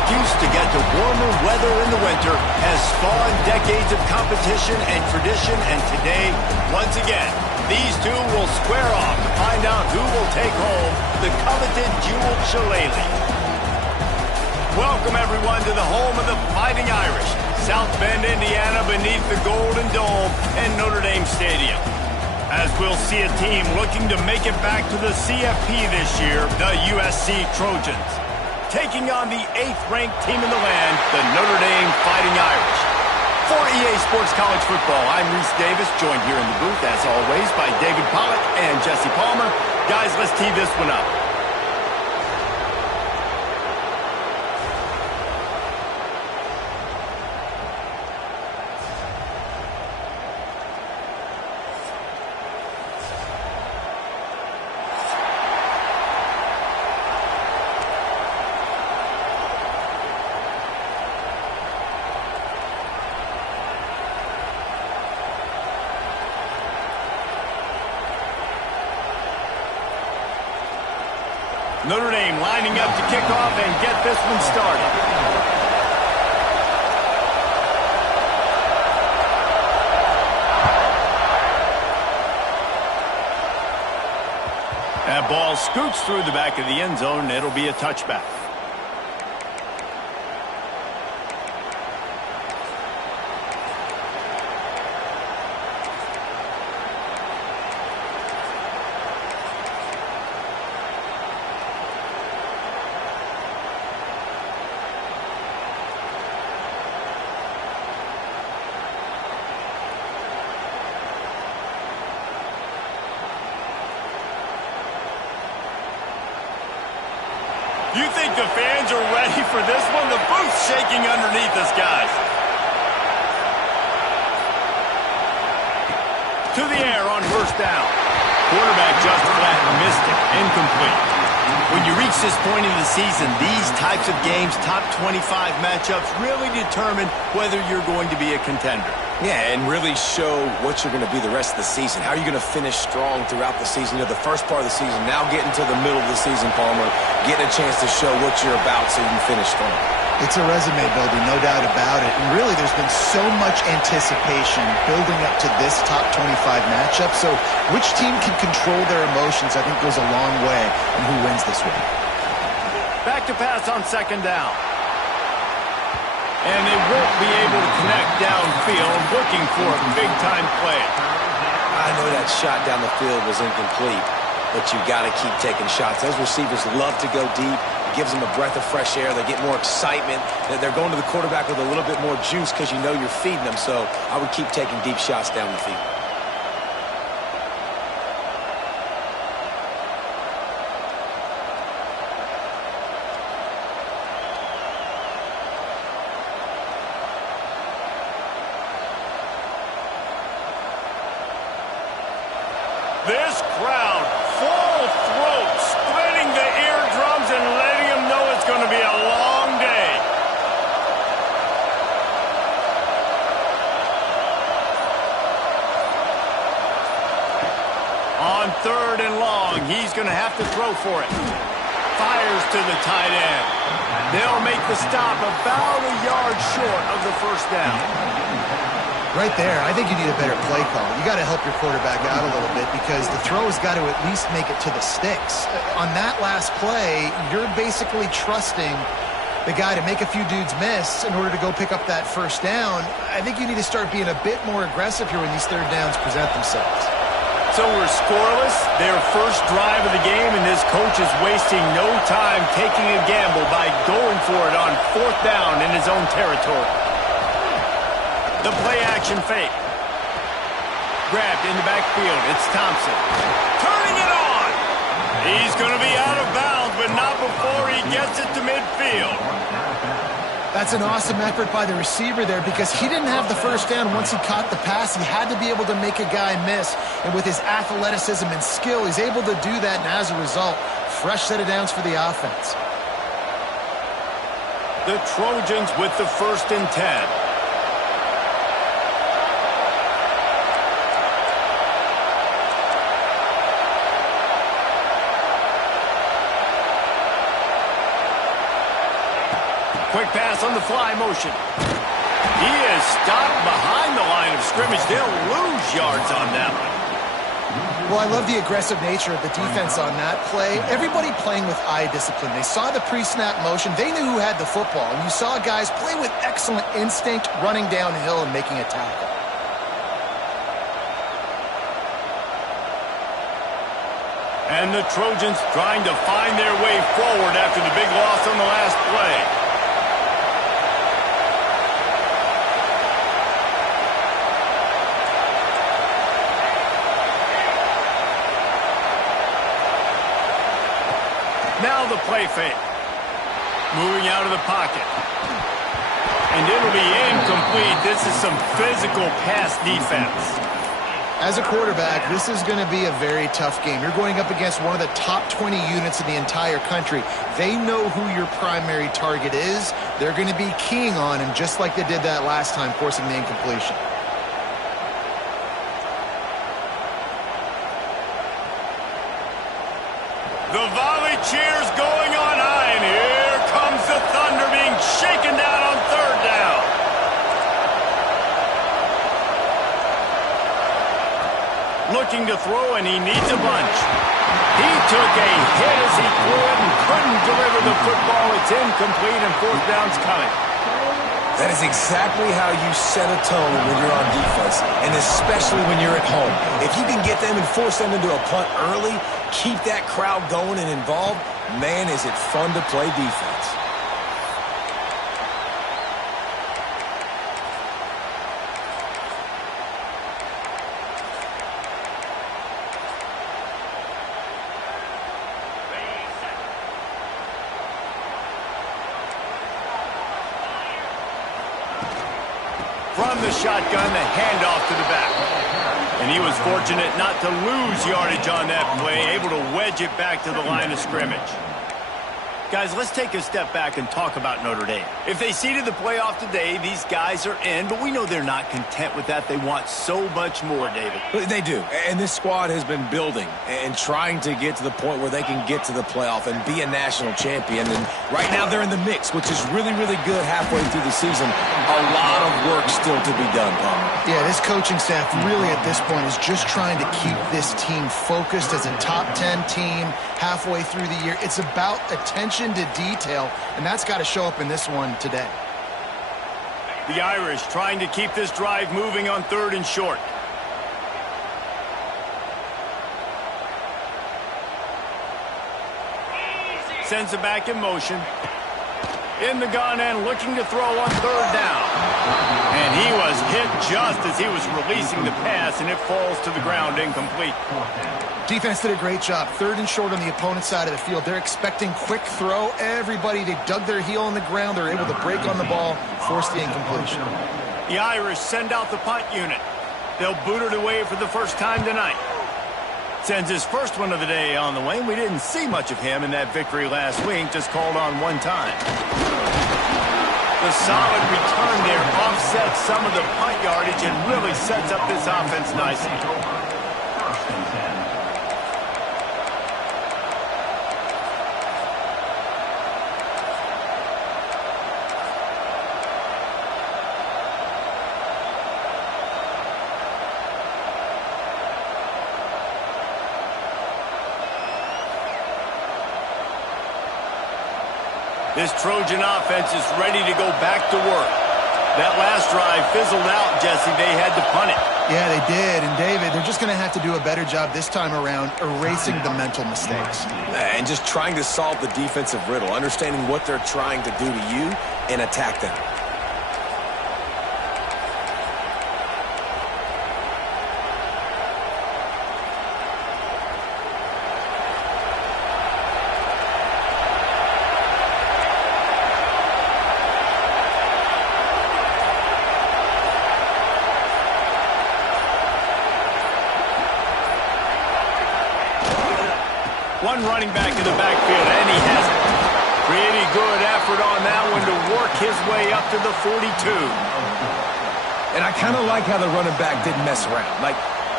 excuse to get to warmer weather in the winter has spawned decades of competition and tradition, and today, once again, these two will square off to find out who will take home the coveted jeweled shillelagh. Welcome, everyone, to the home of the Fighting Irish, South Bend, Indiana, beneath the Golden Dome and Notre Dame Stadium. As we'll see a team looking to make it back to the CFP this year, the USC Trojans, taking on the 8th-ranked team in the land, the Notre Dame Fighting Irish. For EA Sports College Football, I'm Reese Davis, joined here in the booth, as always, by David Pollack and Jesse Palmer. Guys, let's tee this one up. Notre Dame lining up to kick off and get this one started. That ball scoots through the back of the end zone, and it'll be a touchback. You think the fans are ready for this one? The booth's shaking underneath us, guys. To the air on first down. Quarterback just flat missed it. Incomplete. When you reach this point in the season, these types of games, top 25 matchups, really determine whether you're going to be a contender. Yeah, and really show what you're going to be the rest of the season. How are you going to finish strong throughout the season? You know, the first part of the season, now getting to the middle of the season, Palmer, getting a chance to show what you're about so you can finish strong. It's a resume building, no doubt about it. And really, there's been so much anticipation building up to this top 25 matchup. So which team can control their emotions, I think, goes a long way in who wins this one. Back to pass on second down. And they won't be able to connect downfield, looking for a big-time play. I know that shot down the field was incomplete, but you got to keep taking shots. Those receivers love to go deep. It gives them a breath of fresh air. They get more excitement. They're going to the quarterback with a little bit more juice because you know you're feeding them. So I would keep taking deep shots down the field. This crowd, full throat, splitting the eardrums and letting them know it's going to be a long day. On third and long, he's going to have to throw for it. Fires to the tight end. They'll make the stop about a yard short of the first down. Right there, I think you need a better play call. You got to help your quarterback out a little bit because the throw has got to at least make it to the sticks. On that last play, you're basically trusting the guy to make a few dudes miss in order to go pick up that first down. I think you need to start being a bit more aggressive here when these third downs present themselves. So we're scoreless, their first drive of the game, and this coach is wasting no time taking a gamble by going for it on fourth down in his own territory. The play-action fake. Grabbed in the backfield. It's Thompson. Turning it on. He's going to be out of bounds, but not before he gets it to midfield. That's an awesome effort by the receiver there because he didn't have the first down once he caught the pass. He had to be able to make a guy miss. And with his athleticism and skill, he's able to do that. And as a result, fresh set of downs for the offense. The Trojans with the 1st and 10. quick pass on the fly motion. He is stopped behind the line of scrimmage. They'll lose yards on that one. Well, I love the aggressive nature of the defense on that play. Everybody playing with eye discipline. They saw the pre-snap motion. They knew who had the football. And you saw guys play with excellent instinct, running downhill and making a tackle. And the Trojans trying to find their way forward after the big loss on the last play. Now the play fake. Moving out of the pocket. And it'll be incomplete. This is some physical pass defense. As a quarterback, this is going to be a very tough game. You're going up against one of the top 20 units in the entire country. They know who your primary target is. They're going to be keying on him just like they did that last time, forcing the incompletion. The volley cheers going on high, and here comes the Thunder being shaken down on third down. Looking to throw, and he needs a bunch. He took a hit as he threw it and couldn't deliver the football. It's incomplete, and fourth down's coming. That is exactly how you set a tone when you're on defense, and especially when you're at home. If you can get them and force them into a punt early, keep that crowd going and involved, man, is it fun to play defense. From the shotgun, the handoff to the back. And he was fortunate not to lose yardage on that play, able to wedge it back to the line of scrimmage. Guys, let's take a step back and talk about Notre Dame. If they seeded the playoff today, these guys are in, but we know they're not content with that. They want so much more, David. They do, and this squad has been building and trying to get to the point where they can get to the playoff and be a national champion. And right now they're in the mix, which is really, really good halfway through the season. A lot of work still to be done, Palmer. Yeah, this coaching staff really at this point is just trying to keep this team focused as a top 10 team halfway through the year. It's about attention to detail, and that's got to show up in this one today. The Irish trying to keep this drive moving on third and short. Sends it back in motion. In the gun and looking to throw on third down. And he was hit just as he was releasing the pass, and it falls to the ground incomplete. Defense did a great job. Third and short on the opponent's side of the field. They're expecting quick throw. Everybody, they dug their heel on the ground. They're able to break on the ball, force the incompletion. The Irish send out the punt unit. They'll boot it away for the first time tonight. Sends his first one of the day on the way. We didn't see much of him in that victory last week, just called on one time. The solid return there offsets some of the punt yardage and really sets up this offense nicely. This Trojan offense is ready to go back to work. That last drive fizzled out, Jesse. They had to punt it. Yeah, they did. And, David, they're just going to have to do a better job this time around erasing the mental mistakes. And just trying to solve the defensive riddle, understanding what they're trying to do to you and attack them. One running back in the backfield, and he has it. Pretty good effort on that one to work his way up to the 42. And I kind of like how the running back didn't mess around. Like,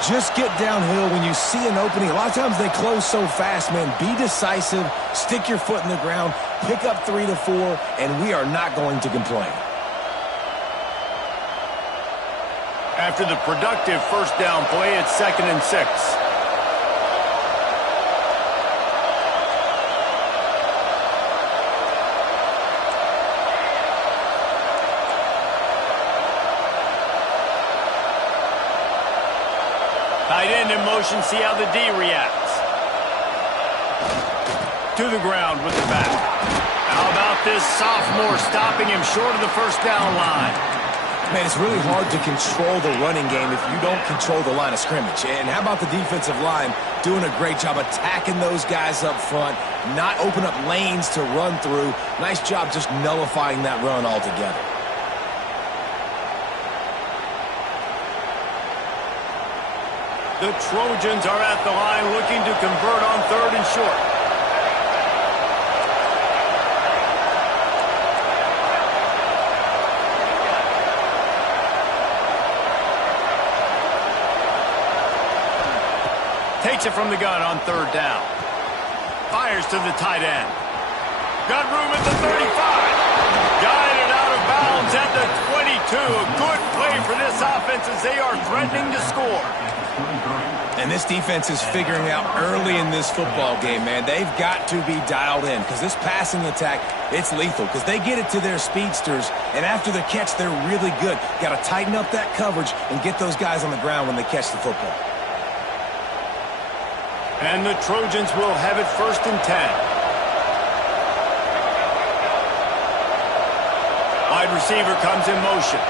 Just get downhill when you see an opening. A lot of times they close so fast, man. Be decisive, stick your foot in the ground, pick up 3 to 4, and we are not going to complain. After the productive first down play, it's 2nd and 6. Tight end in motion, see how the D reacts. To the ground with the back. How about this sophomore stopping him short of the first down line? Man, it's really hard to control the running game if you don't control the line of scrimmage. And how about the defensive line doing a great job attacking those guys up front, not open up lanes to run through. Nice job just nullifying that run altogether. The Trojans are at the line looking to convert on 3rd and short. Takes it from the gun on 3rd down. Fires to the tight end. Got room at the 35. Guided out of bounds at the 22. A good play for this offense as they are threatening to score. And this defense is figuring out early in this football game, man. They've got to be dialed in because this passing attack, it's lethal because they get it to their speedsters, and after the catch, they're really good. Got to tighten up that coverage and get those guys on the ground when they catch the football. And the Trojans will have it 1st and 10. Wide receiver comes in motion.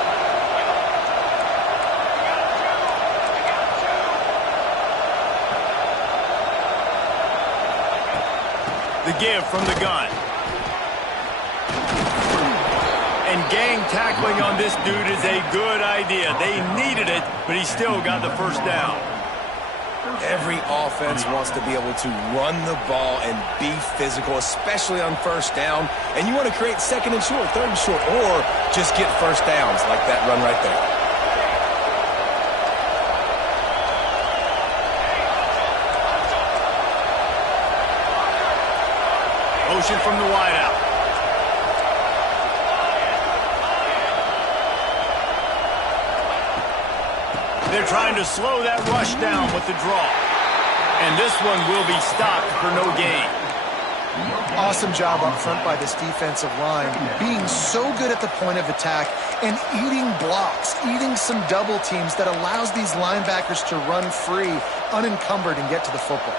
The give from the gun. And gang tackling on this dude is a good idea. They needed it, but he still got the first down. Every offense wants to be able to run the ball and be physical, especially on first down. And you want to create 2nd and short, 3rd and short, or just get first downs like that run right there. Motion from the wideout. They're trying to slow that rush down with the draw. And this one will be stopped for no gain. Awesome job up front by this defensive line, being so good at the point of attack and eating blocks, eating some double teams that allows these linebackers to run free, unencumbered, and get to the football.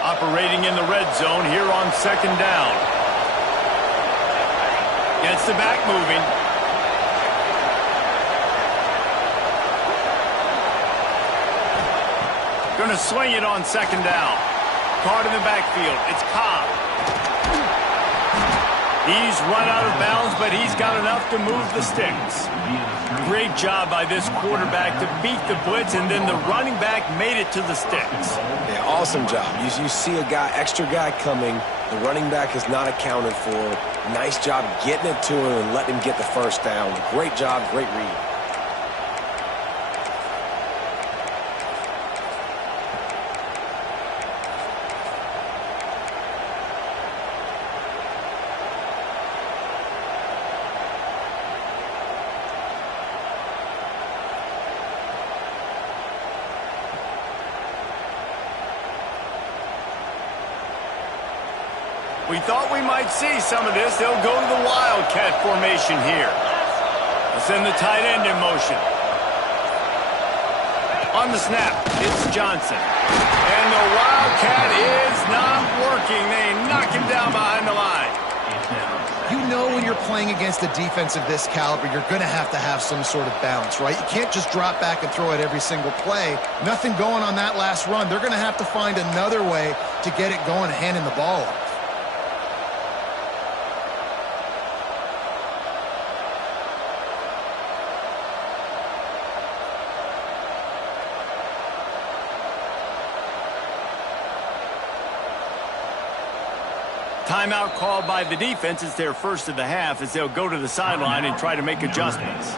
Operating in the red zone here on 2nd down. Gets the back moving. Going to swing it on 2nd down. Caught in the backfield. It's Cobb. He's run out of bounds, but he's got enough to move the sticks. Great job by this quarterback to beat the blitz, and then the running back made it to the sticks. Yeah, awesome job. You see a extra guy coming. The running back is not accounted for. Nice job getting it to him and letting him get the first down. Great job, great read. We thought we might see some of this. They'll go to the Wildcat formation here. They'll send the tight end in motion. On the snap, it's Johnson. And the Wildcat is not working. They knock him down behind the line. You know when you're playing against a defense of this caliber, you're going to have some sort of balance, right? You can't just drop back and throw it every single play. Nothing going on that last run. They're going to have to find another way to get it going, handing the ball off. Timeout called by the defense. It's their first of the half as they'll go to the sideline and try to make adjustments.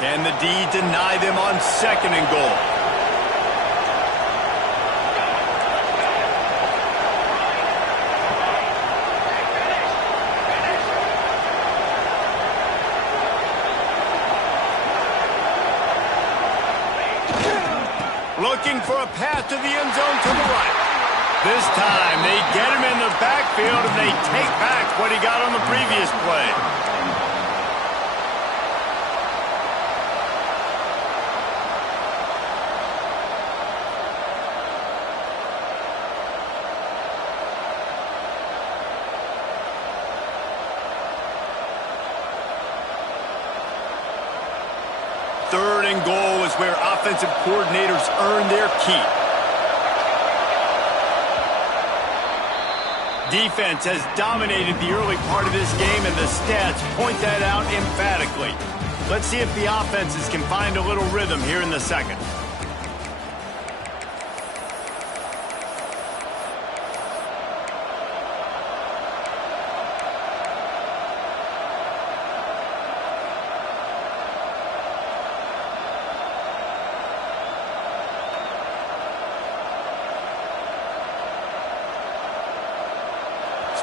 Can the D deny them on 2nd and goal? Looking for a path to the end zone to the right. This time they get him in the backfield and they take back what he got on the previous play. Third and goal is where offensive coordinators earn their keep. Defense has dominated the early part of this game, and the stats point that out emphatically. Let's see if the offenses can find a little rhythm here in the second.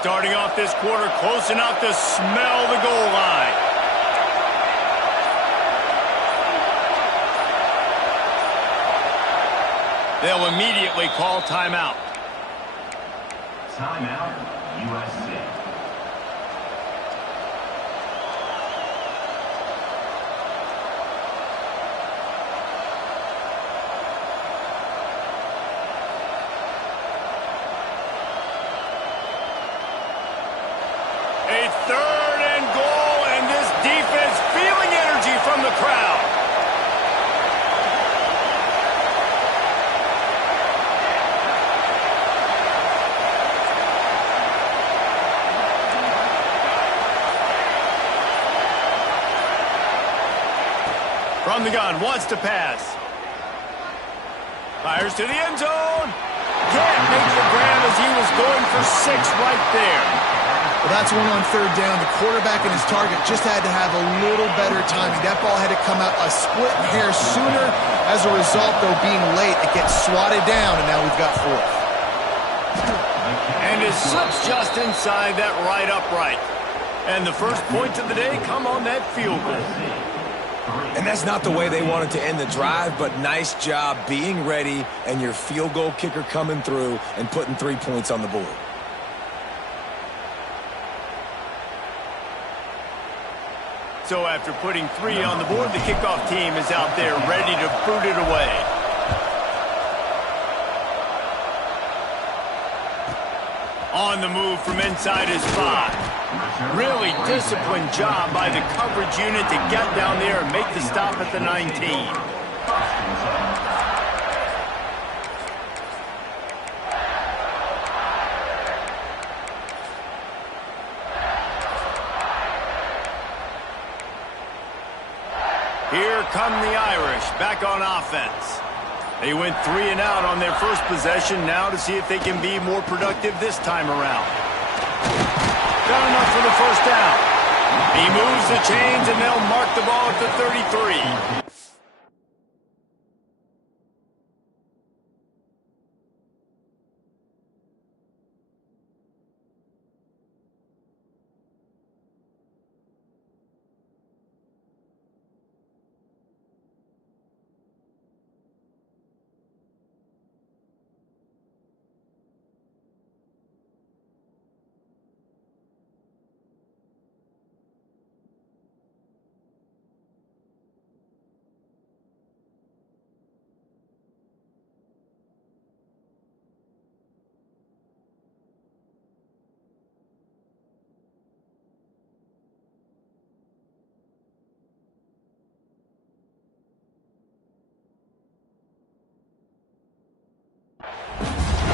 Starting off this quarter close enough to smell the goal line. They'll immediately call timeout. Timeout, USC. A 3rd and goal, and this defense feeling energy from the crowd. From the gun, wants to pass. Fires to the end zone. Can't make the grab as he was going for 6 right there. Well, that's one on 3rd down. The quarterback and his target just had to have a little better timing. That ball had to come out a split hair sooner. As a result, though, being late, it gets swatted down, and now we've got 4th. And it slips just inside that right upright. And the first points of the day come on that field goal. And that's not the way they wanted to end the drive, but nice job being ready and your field goal kicker coming through and putting 3 points on the board. So after putting 3 on the board, the kickoff team is out there ready to boot it away. On the move from inside his 5. Really disciplined job by the coverage unit to get down there and make the stop at the 19. Here come the Irish back on offense. They went 3 and out on their first possession, now to see if they can be more productive this time around. Got enough for the first down. He moves the chains and they'll mark the ball at the 33.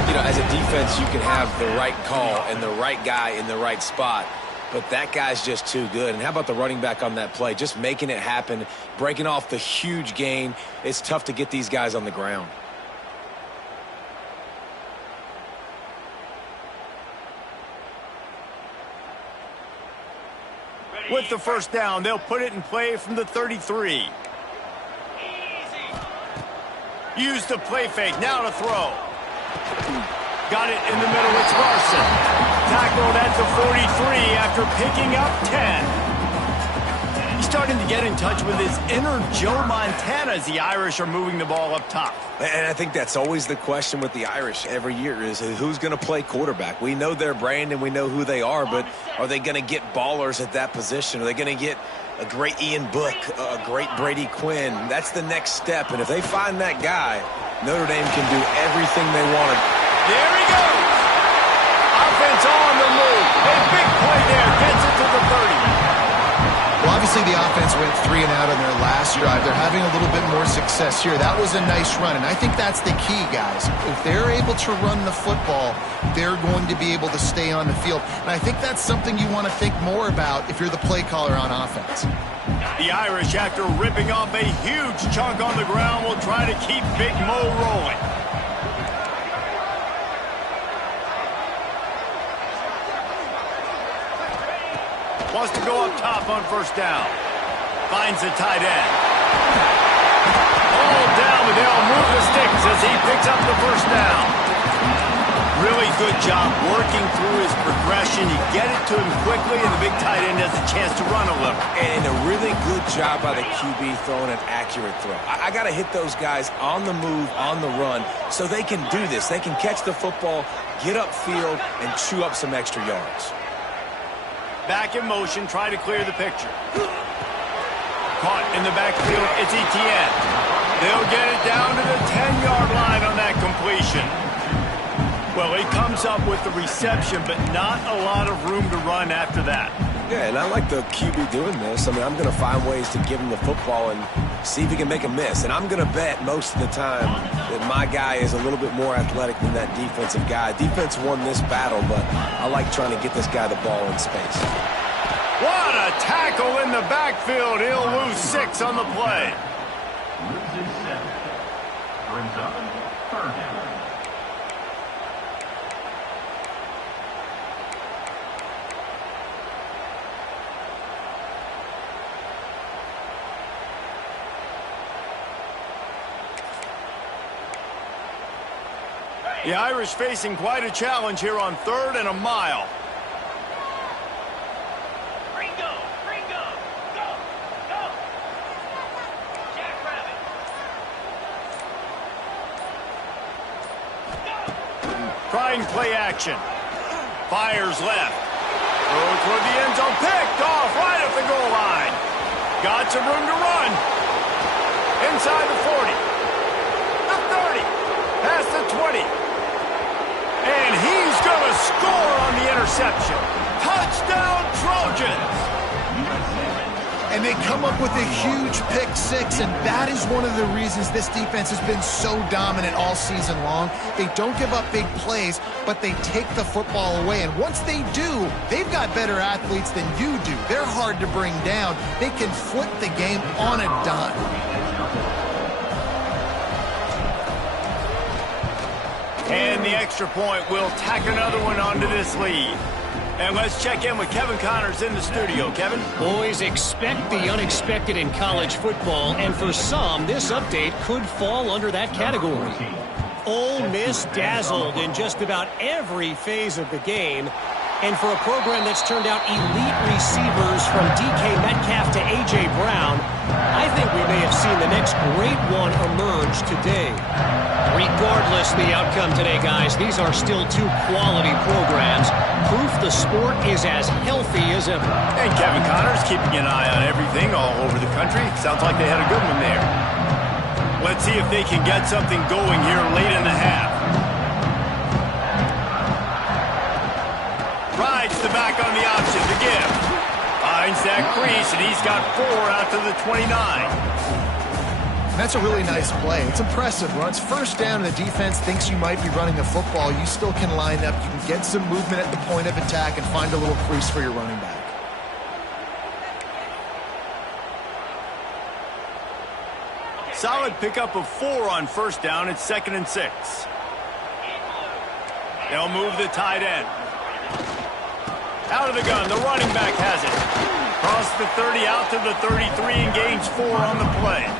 You know, as a defense, you can have the right call and the right guy in the right spot. but that guy's just too good. And how about the running back on that play? Just making it happen, breaking off the huge gain. It's tough to get these guys on the ground. With the first down, they'll put it in play from the 33. Use the play fake, now to throw. Got it in the middle, it's Larson. Tackled at the 43 after picking up 10. He's starting to get in touch with his inner Joe Montana as the Irish are moving the ball up top. And I think that's always the question with the Irish every year is who's going to play quarterback. We know their brand and we know who they are, but are they going to get ballers at that position? Are they going to get a great Ian Book, a great Brady Quinn? That's the next step, and if they find that guy, Notre Dame can do everything they want. There he goes! Offense on the move. A big play there, gets it to the 30. Well, obviously the offense went 3 and out on their last drive. They're having a little bit more success here. That was a nice run, and I think that's the key, guys. If they're able to run the football, they're going to be able to stay on the field. And I think that's something you want to think more about if you're the play caller on offense. The Irish, after ripping off a huge chunk on the ground, will try to keep Big Mo rolling. Wants to go up top on first down. Finds the tight end. All down, but they'll move the sticks as he picks up the first down. Really good job working through his progression. You get it to him quickly, and the big tight end has a chance to run a little. And a really good job by the QB throwing an accurate throw. I got to hit those guys on the move, on the run, so they can do this. They can catch the football, get upfield, and chew up some extra yards. Back in motion, try to clear the picture. Caught in the backfield, it's Etienne. They'll get it down to the 10-yard line on that completion. Well, he comes up with the reception, but not a lot of room to run after that. Yeah, and I like the QB doing this. I mean, I'm going to find ways to give him the football and see if he can make a miss. And I'm going to bet most of the time that my guy is a little bit more athletic than that defensive guy. Defense won this battle, but I like trying to get this guy the ball in space. What a tackle in the backfield. He'll lose 6 on the play. Loses 7. Brings up third down. The Irish facing quite a challenge here on 3rd and a mile. Ringo, go, go. Jackrabbit. Trying play action. Fires left. Throw toward the end zone. Picked off right at the goal line. Got some room to run. Inside the 40. The 30. Past the 20. And he's going to score on the interception. Touchdown, Trojans! And they come up with a huge pick 6, and that is one of the reasons this defense has been so dominant all season long. They don't give up big plays, but they take the football away. And once they do, they've got better athletes than you do. They're hard to bring down. They can flip the game on a dime. And the extra point will tack another one onto this lead. And let's check in with Kevin Connors in the studio. Kevin? Boys, expect the unexpected in college football, and for some, this update could fall under that category. Ole Miss dazzled in just about every phase of the game, and for a program that's turned out elite receivers from DK Metcalf to A.J. Brown, I think we may have seen the next great one emerge today. Regardless the outcome today, guys, these are still 2 quality programs. Proof the sport is as healthy as ever. And Kevin Connors keeping an eye on everything all over the country. Sounds like they had a good one there. Let's see if they can get something going here late in the half. Rides the back on the option to give. Finds that crease, and he's got 4 out to the 29. That's a really nice play. It's impressive. When it's first down and the defense thinks you might be running the football, you still can line up. You can get some movement at the point of attack and find a little crease for your running back. solid pickup of 4 on first down. It's 2nd and 6. They'll move the tight end. Out of the gun, the running back has it. Cross the 30 out to the 33 and gains 4 on the play.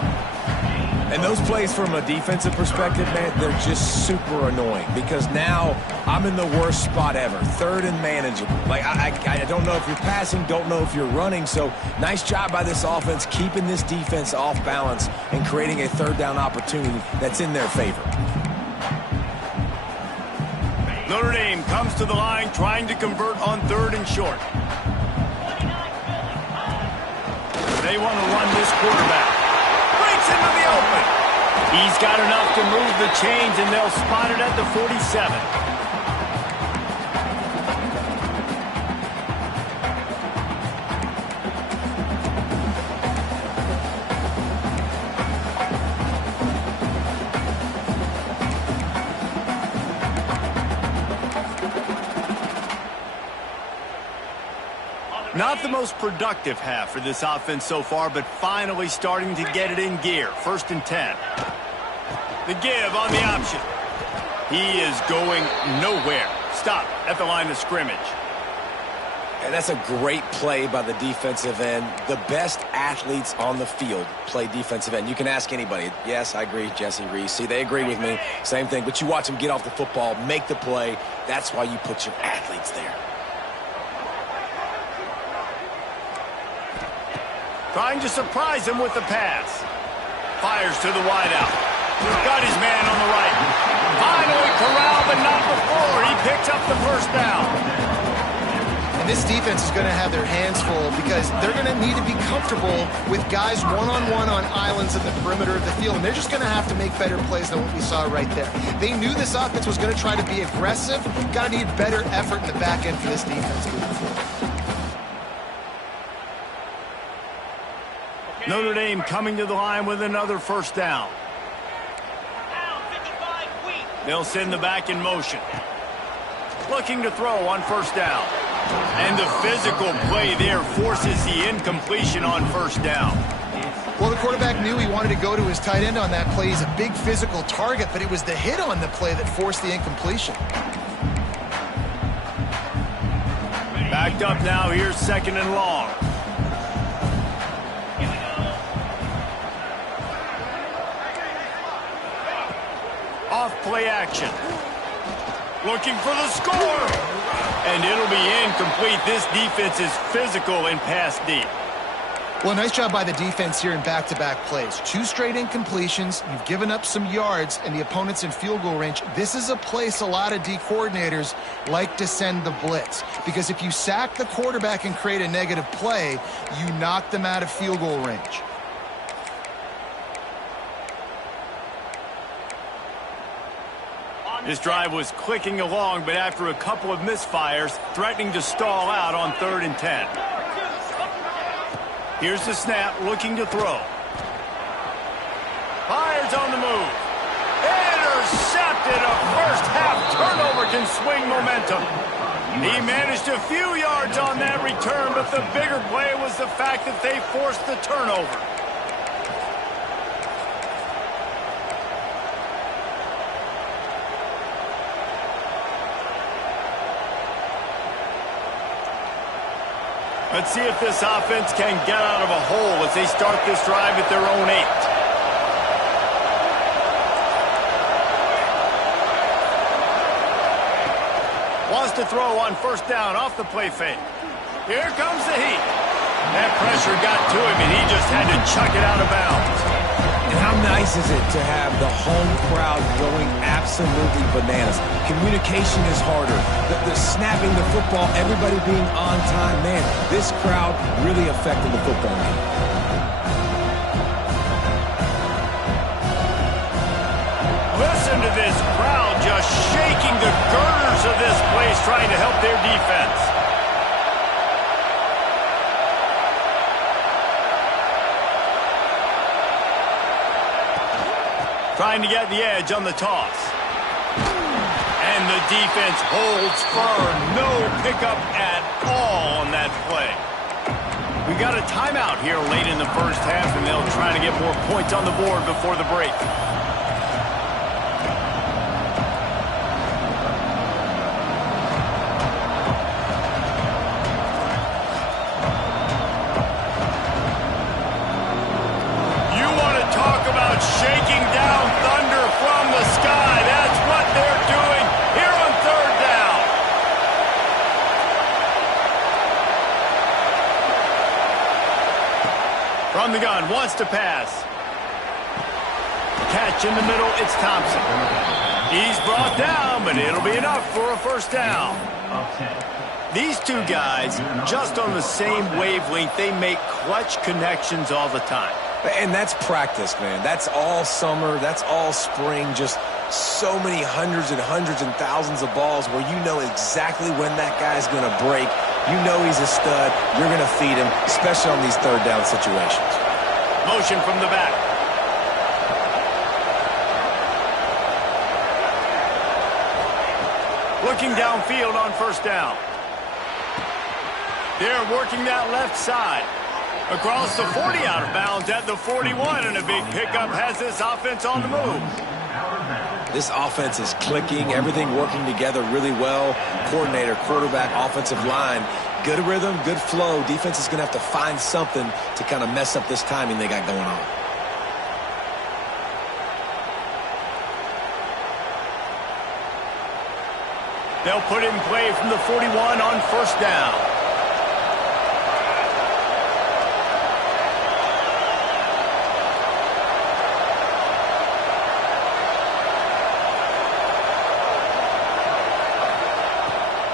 And those plays from a defensive perspective, man, they're just super annoying because now I'm in the worst spot ever. 3rd and manageable. Like, I don't know if you're passing, don't know if you're running. So nice job by this offense keeping this defense off balance and creating a 3rd down opportunity that's in their favor. Notre Dame comes to the line trying to convert on 3rd and short. They want to run this quarterback. Breaks into the open. He's got enough to move the chains, and they'll spot it at the 47. Not the most productive half for this offense so far, but finally starting to get it in gear. 1st and 10. The give on the option. He is going nowhere. Stop at the line of scrimmage. And that's a great play by the defensive end. The best athletes on the field play defensive end. You can ask anybody. Yes, I agree, Jesse Reese. See, they agree with me. Same thing. But you watch them get off the football, make the play. That's why you put your athletes there. Trying to surprise him with the pass. Fires to the wideout. Got his man on the right. Finally corralled, but not before. He picks up the 1st down. And this defense is going to have their hands full because they're going to need to be comfortable with guys one-on-one on islands in the perimeter of the field. And they're just going to have to make better plays than what we saw right there. They knew this offense was going to try to be aggressive. Got to need better effort in the back end for this defense moving forward. Notre Dame coming to the line with another 1st down. They'll send the back in motion. Looking to throw on 1st down. And the physical play there forces the incompletion on 1st down. Well, the quarterback knew he wanted to go to his tight end on that play. He's a big physical target, but it was the hit on the play that forced the incompletion. Backed up now, here's 2nd and long. Off play action. Looking for the score. And it'll be incomplete. This defense is physical and pass deep. Well, nice job by the defense here in back-to-back plays. 2 straight incompletions. You've given up some yards, and the opponent's in field goal range. This is a place a lot of D coordinators like to send the blitz. Because if you sack the quarterback and create a negative play, you knock them out of field goal range. This drive was clicking along, but after a couple of misfires, threatening to stall out on 3rd and 10. Here's the snap, looking to throw. Fires on the move. Intercepted. A first-half turnover can swing momentum. He managed a few yards on that return, but the bigger play was the fact that they forced the turnover. Let's see if this offense can get out of a hole as they start this drive at their own 8. Wants to throw on 1st down off the play fake. Here comes the heat. That pressure got to him, and he just had to chuck it out of bounds. And how nice is it to have the home crowd going absolutely bananas? Communication is harder. The snapping the football, everybody being on time. Man, this crowd really affected the football game. Listen to this crowd just shaking the girders of this place, trying to help their defense. Trying to get the edge on the toss. And the defense holds firm. No pickup at all on that play. We got a timeout here late in the first half, and they'll try to get more points on the board before the break. You want to talk about shaking down thunder from the sky. That's what they're doing here on third down. From the gun, wants to pass. Catch in the middle, it's Thompson. He's brought down, but it'll be enough for a first down. These two guys, just on the same wavelength, they make clutch connections all the time. And that's practice, man. That's all summer. That's all spring. Just so many hundreds and thousands of balls where you know exactly when that guy's going to break. You know he's a stud. You're going to feed him, especially on these third down situations. Motion from the back. Looking downfield on first down. They're working that left side. Across the 40, out of bounds at the 41, and a big pickup has this offense on the move. This offense is clicking, everything working together really well. Coordinator, quarterback, offensive line, good rhythm, good flow. Defense is going to have to find something to kind of mess up this timing they got going on. They'll put it in play from the 41 on first down.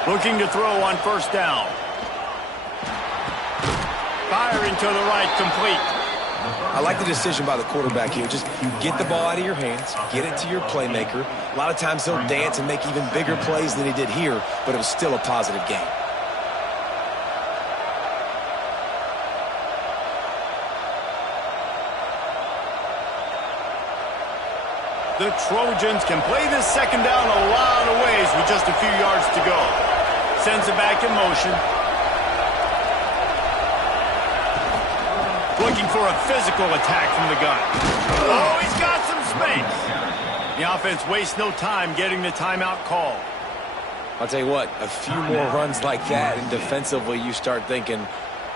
Looking to throw on first down. Firing to the right, complete. I like the decision by the quarterback here. Just get the ball out of your hands, get it to your playmaker. A lot of times he'll dance and make even bigger plays than he did here, but it was still a positive game. The Trojans can play this second down a lot of ways with just a few yards to go. Sends it back in motion. Looking for a physical attack from the gun. Oh, he's got some space. The offense wastes no time getting the timeout call. I'll tell you what, a few more runs like that, and defensively you start thinking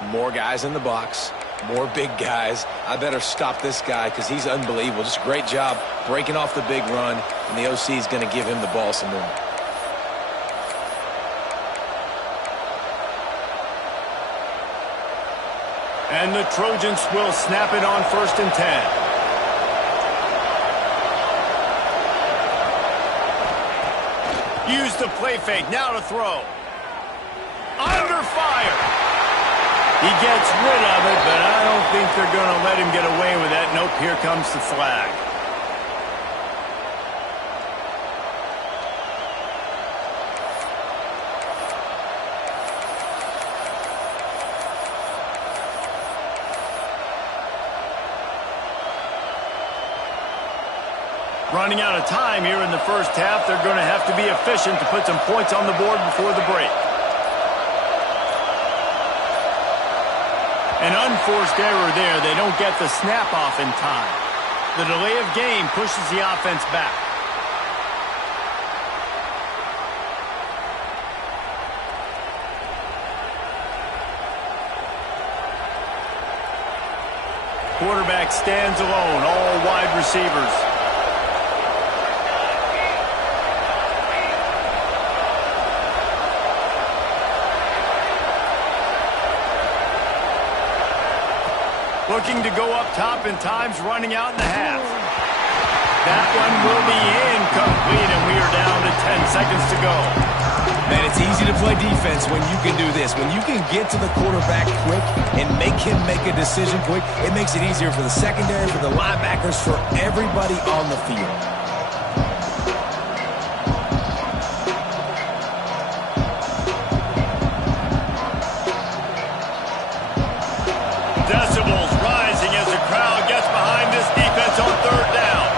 more guys in the box, more big guys. I better stop this guy because he's unbelievable. Just a great job breaking off the big run, and the OC is going to give him the ball some more. And the Trojans will snap it on 1st and 10. Use the play fake, now to throw. Under fire. He gets rid of it, but I don't think they're going to let him get away with that. Nope, here comes the flag. Running out of time here in the first half. They're going to have to be efficient to put some points on the board before the break. An unforced error there. They don't get the snap off in time. The delay of game pushes the offense back. Quarterback stands alone, all wide receivers. Looking to go up top in times, running out in the half. That one will be incomplete, and we are down to 10 seconds to go. Man, it's easy to play defense when you can do this. When you can get to the quarterback quick and make him make a decision quick, it makes it easier for the secondary, for the linebackers, for everybody on the field. Decibels rising as the crowd gets behind this defense on third down.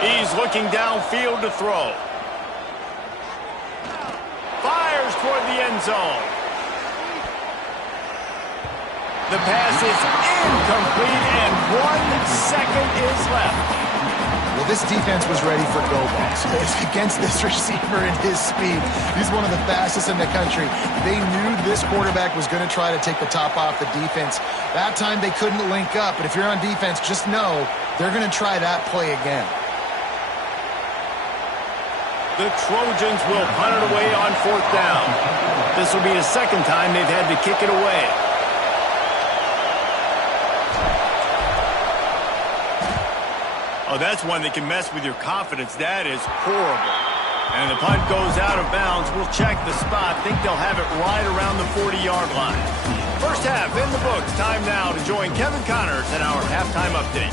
He's looking downfield to throw. Fires toward the end zone. The pass is incomplete, and 1 second is left. Well, this defense was ready for go balls. Against this receiver and his speed, he's one of the fastest in the country. They knew this quarterback was going to try to take the top off the defense. That time they couldn't link up, but if you're on defense, just know they're going to try that play again. The Trojans will punt it away on 4th down. This will be the second time they've had to kick it away. Oh, that's one that can mess with your confidence. That is horrible. And the punt goes out of bounds. We'll check the spot. Think they'll have it right around the 40-yard line. First half in the books. Time now to join Kevin Connors in our halftime update.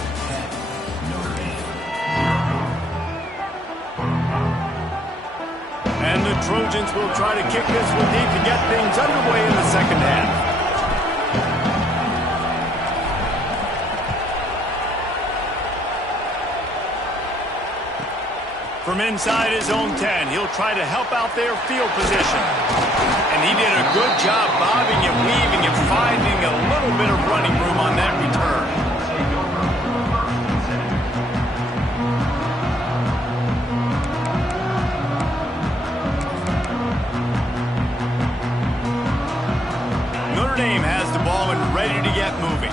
And the Trojans will try to kick this one deep to get things underway in the second half. From inside his own 10, he'll try to help out their field position. And he did a good job bobbing and weaving and finding a little bit of running room on that return. Notre Dame has the ball and ready to get moving.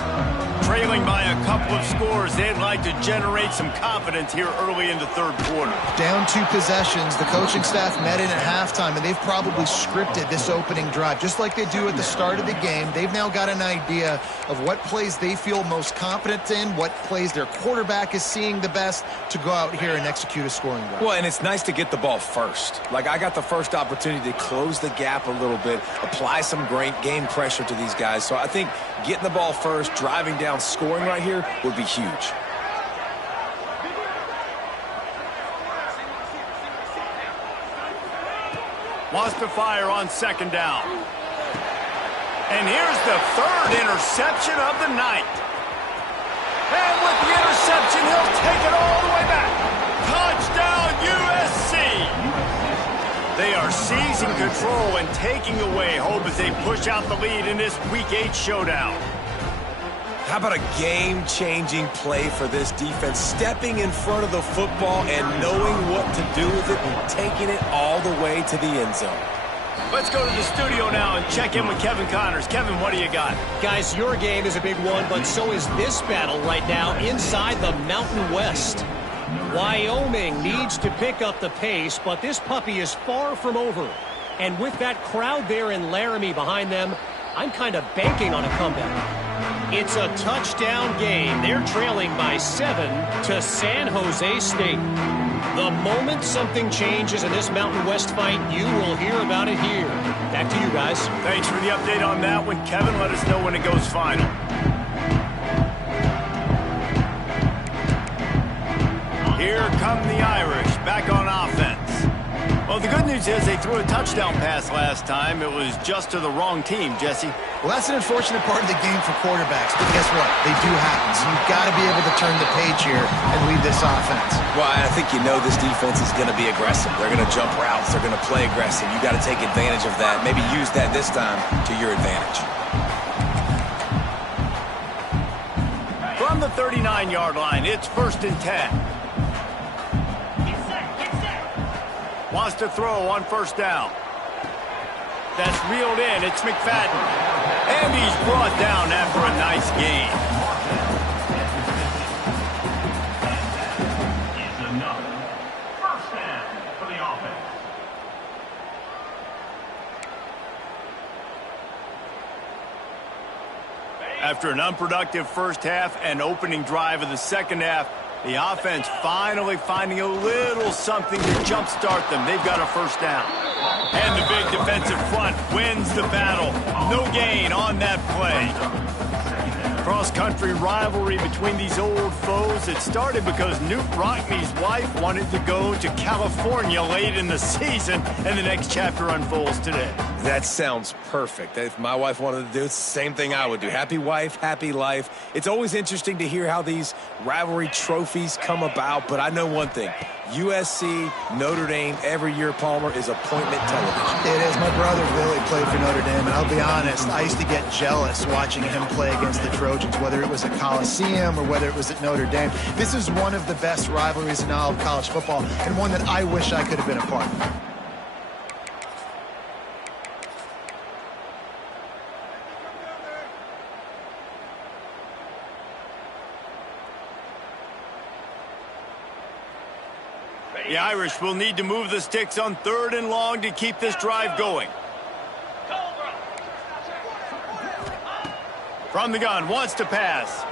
Trailing by a couple of scores, they'd like to generate some confidence here early in the third quarter. Down 2 possessions, the coaching staff met in at halftime, and they've probably scripted this opening drive. Just like they do at the start of the game, they've now got an idea of what plays they feel most confident in, what plays their quarterback is seeing the best to go out here and execute a scoring drive. Well, and it's nice to get the ball first. Like, I got the first opportunity to close the gap a little bit, apply some great game pressure to these guys. So I think getting the ball first, driving down, scoring right here would be huge. Wants to fire on 2nd down. And here's the 3rd interception of the night. And with the interception, he'll take it all the way back. Touchdown, USC! They are seizing control and taking away hope as they push out the lead in this Week 8 showdown. How about a game-changing play for this defense, stepping in front of the football and knowing what to do with it and taking it all the way to the end zone. Let's go to the studio now and check in with Kevin Connors. Kevin, what do you got? Guys, your game is a big one, but so is this battle right now inside the Mountain West. Wyoming needs to pick up the pace, but this puppy is far from over. And with that crowd there in Laramie behind them, I'm kind of banking on a comeback. It's a touchdown game. They're trailing by 7 to San Jose State. The moment something changes in this Mountain West fight, you will hear about it here. Back to you guys. Thanks for the update on that one, Kevin. Let us know when it goes final. Here come the Irish, back on offense. Well, the good news is they threw a touchdown pass last time. It was just to the wrong team, Jesse. Well, that's an unfortunate part of the game for quarterbacks, but guess what? They do happen. So you've got to be able to turn the page here and lead this offense. Well, I think you know this defense is going to be aggressive. They're going to jump routes. They're going to play aggressive. You got to take advantage of that. Maybe use that this time to your advantage. From the 39-yard line, it's 1st and 10. Wants to throw on 1st down. That's reeled in. It's McFadden. And he's brought down after a nice gain. Is enough. 1st down for the offense. After an unproductive first half and opening drive of the second half, the offense finally finding a little something to jumpstart them. They've got a 1st down. And the big defensive front wins the battle. No gain on that play. Cross-country rivalry between these old foes. It started because Newt Rockne's wife wanted to go to California late in the season, and the next chapter unfolds today. That sounds perfect. If my wife wanted to do it, it's the same thing I would do. Happy wife, happy life. It's always interesting to hear how these rivalry trophies come about, but I know one thing. USC, Notre Dame, every year, Palmer, is appointment television. It is. My brother Billy played for Notre Dame, and I'll be honest, I used to get jealous watching him play against the Trojans, whether it was at Coliseum or whether it was at Notre Dame. This is one of the best rivalries in all of college football, and one that I wish I could have been a part of. The Irish will need to move the sticks on 3rd and long to keep this drive going. From the gun, wants to pass.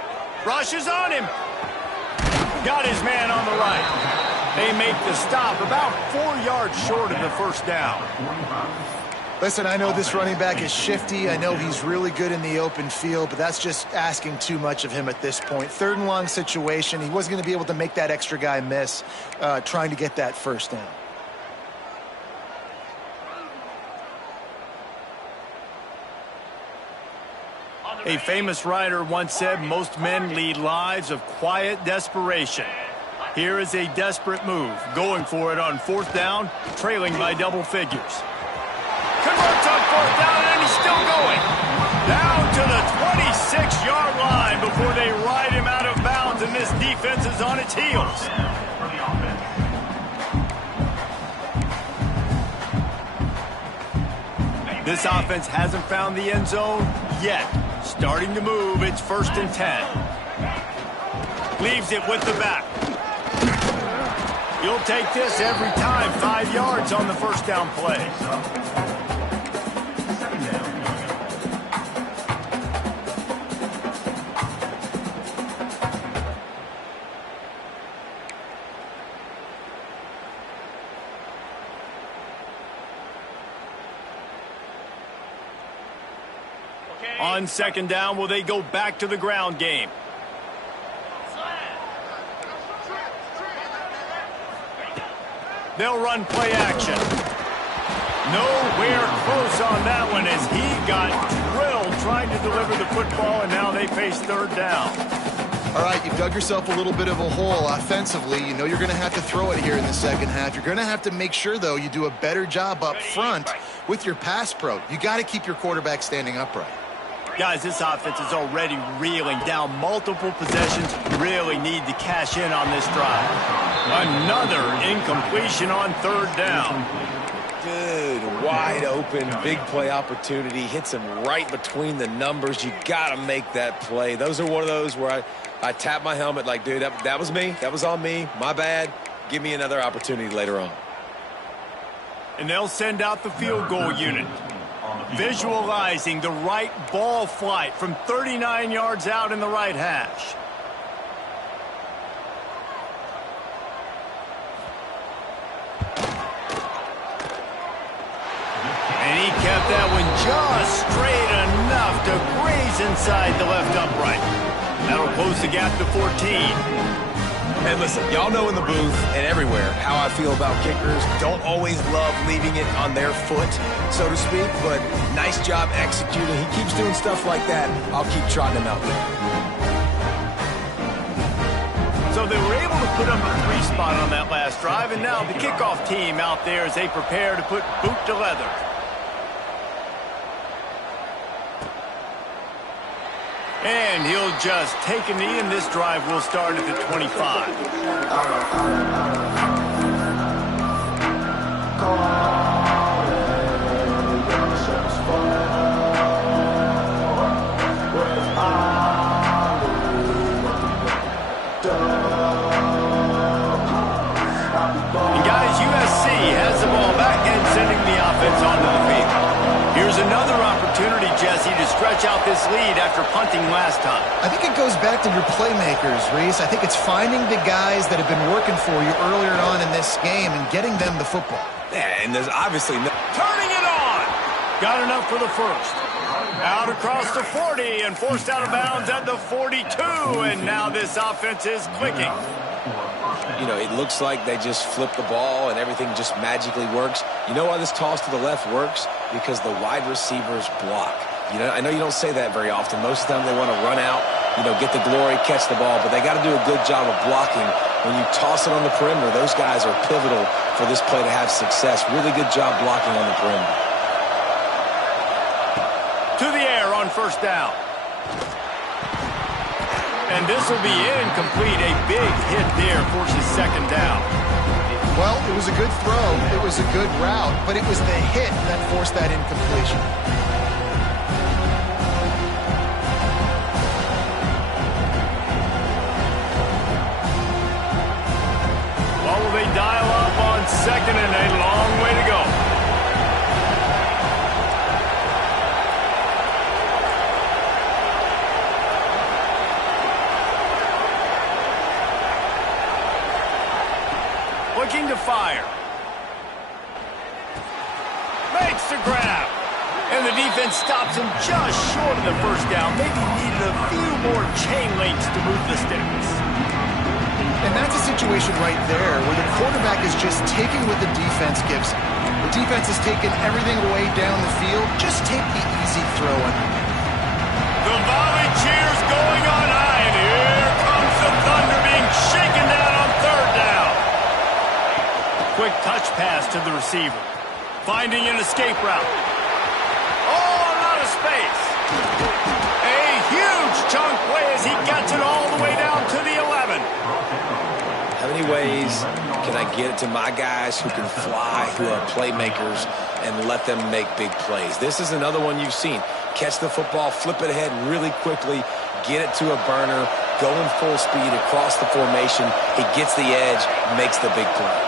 Rushes on him. Got his man on the right. They make the stop about 4 yards short of the first down. Listen, I know this running back is shifty. I know he's really good in the open field, but that's just asking too much of him at this point. 3rd and long situation. He wasn't going to be able to make that extra guy miss trying to get that first down. A famous writer once said, most men lead lives of quiet desperation. Here is a desperate move, going for it on 4th down, trailing by double figures. Converts on 4th down, and he's still going. Down to the 26-yard line before they ride him out of bounds, and this defense is on its heels. This offense hasn't found the end zone yet. Starting to move, it's 1st and 10. Leaves it with the back. You'll take this every time. 5 yards on the first down play. On 2nd down, will they go back to the ground game? They'll run play action. Nowhere close on that one as he got drilled trying to deliver the football, and now they face 3rd down. All right, you've dug yourself a little bit of a hole offensively. You know you're going to have to throw it here in the second half. You're going to have to make sure, though, you do a better job up front with your pass pro. You got to keep your quarterback standing upright. Guys, this offense is already reeling down multiple possessions. Really need to cash in on this drive. Another incompletion on 3rd down. Good, wide open, big play opportunity. Hits him right between the numbers. You got to make that play. Those are one of those where I tap my helmet like, dude, that was me. That was on me. My bad. Give me another opportunity later on. And they'll send out the field goal unit. Visualizing the right ball flight from 39 yards out in the right hash. And he kept that one just straight enough to graze inside the left upright. That'll close the gap to 14. And listen, y'all know in the booth and everywhere how I feel about kickers. Don't always love leaving it on their foot, so to speak, but nice job executing. He keeps doing stuff like that. I'll keep trotting him out there. So they were able to put up a 3 spot on that last drive, and now the kickoff team out there as they prepare to put boot to leather. And he'll just take a knee, and this drive will start at the 25. And guys, USC has the ball back and sending the offense onto the field. Here's another opportunity, Jesse, to stretch out this lead after punting last time. I think it goes back to your playmakers, Reese. I think it's finding the guys that have been working for you earlier on in this game and getting them the football. Yeah, and there's obviously no... Turning it on! Got enough for the first. Out across the 40 and forced out of bounds at the 42. And now this offense is clicking. You know, it looks like they just flip the ball and everything just magically works. You know why this toss to the left works? Because the wide receivers block. You know, I know you don't say that very often. Most of the time they want to run out, you know, get the glory, catch the ball, but they got to do a good job of blocking. When you toss it on the perimeter, those guys are pivotal for this play to have success. Really good job blocking on the perimeter. To the air on first down. And this will be incomplete. A big hit there forces second down. Well, it was a good throw. It was a good route, but it was the hit that forced that incompletion. What will they dial up on second and a long way to go? Looking to fire. Makes the grab. And the defense stops him just short of the first down. Maybe needed a few more chain links to move the sticks. And that's a situation right there where the quarterback is just taking what the defense gives him. The defense is taking everything away down the field. Just take the easy throw on him. The volley cheers going on high, and here comes the thunder being shaken down on third down. Quick touch pass to the receiver. Finding an escape route. Oh, a lot of space. A huge chunk play as he gets it all the way down to the 11. How many ways can I get it to my guys who can fly, who are playmakers, and let them make big plays? This is another one you've seen. Catch the football, flip it ahead really quickly, get it to a burner, going full speed across the formation. He gets the edge, makes the big play.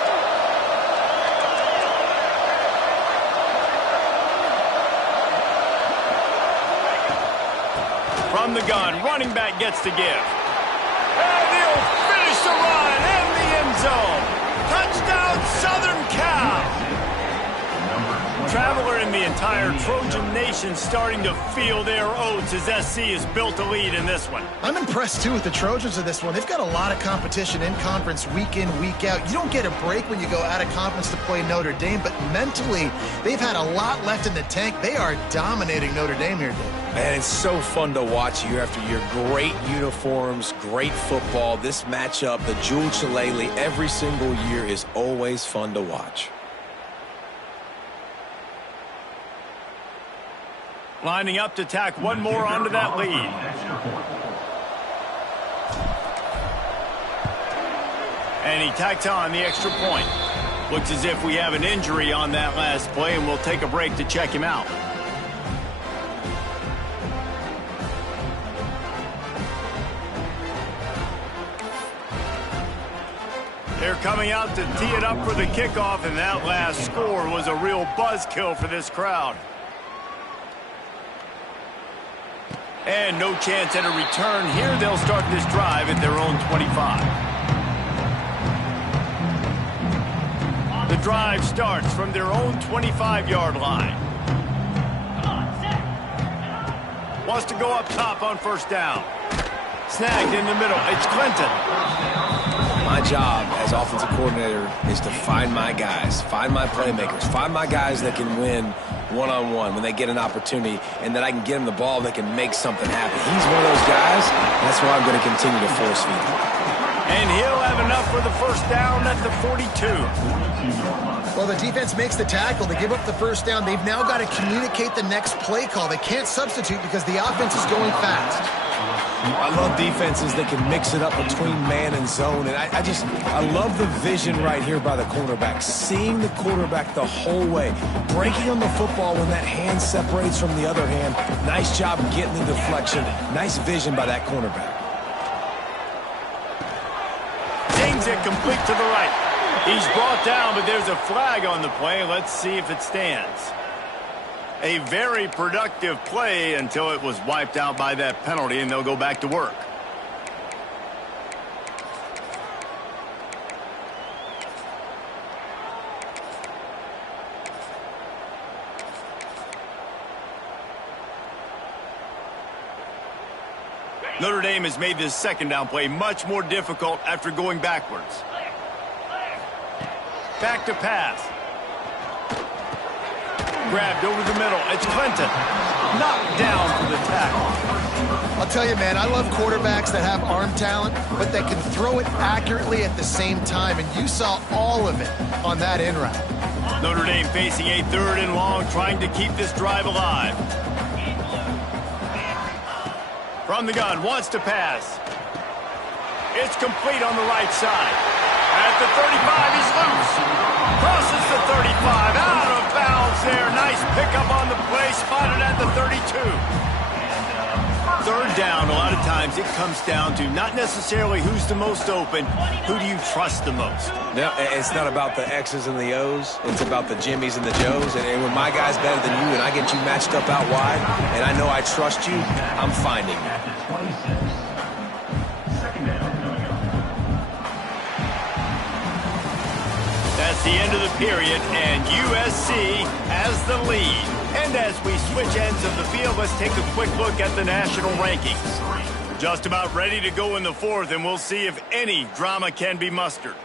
From the gun, running back gets to give. And he'll finish the run in the end zone. Touchdown, Southern Cal. Traveler and the entire Trojan Nation starting to feel their oats as SC has built a lead in this one. I'm impressed, too, with the Trojans of this one. They've got a lot of competition in conference week in, week out. You don't get a break when you go out of conference to play Notre Dame, but mentally, they've had a lot left in the tank. They are dominating Notre Dame here, Dave. Man, it's so fun to watch year after year. Great uniforms, great football. This matchup, the Jewel Shillelagh, every single year is always fun to watch. Lining up to tack one more onto that lead. And he tacks on the extra point. Looks as if we have an injury on that last play, and we'll take a break to check him out. They're coming out to tee it up for the kickoff, and that last score was a real buzzkill for this crowd. And no chance at a return here. They'll start this drive at their own 25. The drive starts from their own 25-yard line. Wants to go up top on first down. Snagged in the middle. It's Clinton. My job as offensive coordinator is to find my guys, find my playmakers, find my guys that can win one-on-one when they get an opportunity, and that I can get them the ball that can make something happen. He's one of those guys. That's why I'm going to continue to force feed him. And he'll have enough for the first down at the 42. Well, the defense makes the tackle. They give up the first down. They've now got to communicate the next play call. They can't substitute because the offense is going fast. I love defenses that can mix it up between man and zone, and I love the vision right here by the cornerback, seeing the quarterback the whole way, breaking on the football when that hand separates from the other hand. Nice job getting the deflection. Nice vision by that cornerback. Dings it complete to the right. He's brought down, but there's a flag on the play. Let's see if it stands. A very productive play until it was wiped out by that penalty, and they'll go back to work. Notre Dame has made this second down play much more difficult after going backwards. Back to pass. Grabbed over the middle. It's Clinton. Knocked down for the tackle. I'll tell you, man, I love quarterbacks that have arm talent, but that can throw it accurately at the same time, and you saw all of it on that in route. Notre Dame facing a 3rd and long, trying to keep this drive alive. From the gun, wants to pass. It's complete on the right side. At the 35, he's loose. Crosses the 35, out of bounds there. Nice pickup on the play, spotted at the 32. 3rd down, a lot of times it comes down to not necessarily who's the most open, who do you trust the most? No, it's not about the X's and the O's. It's about the Jimmys and the Joes. And when my guy's better than you and I get you matched up out wide, and I know I trust you, I'm finding you. That's the end of the period, and USC has the lead. And as we switch ends of the field, let's take a quick look at the national rankings. Just about ready to go in the 4th, and we'll see if any drama can be mustered.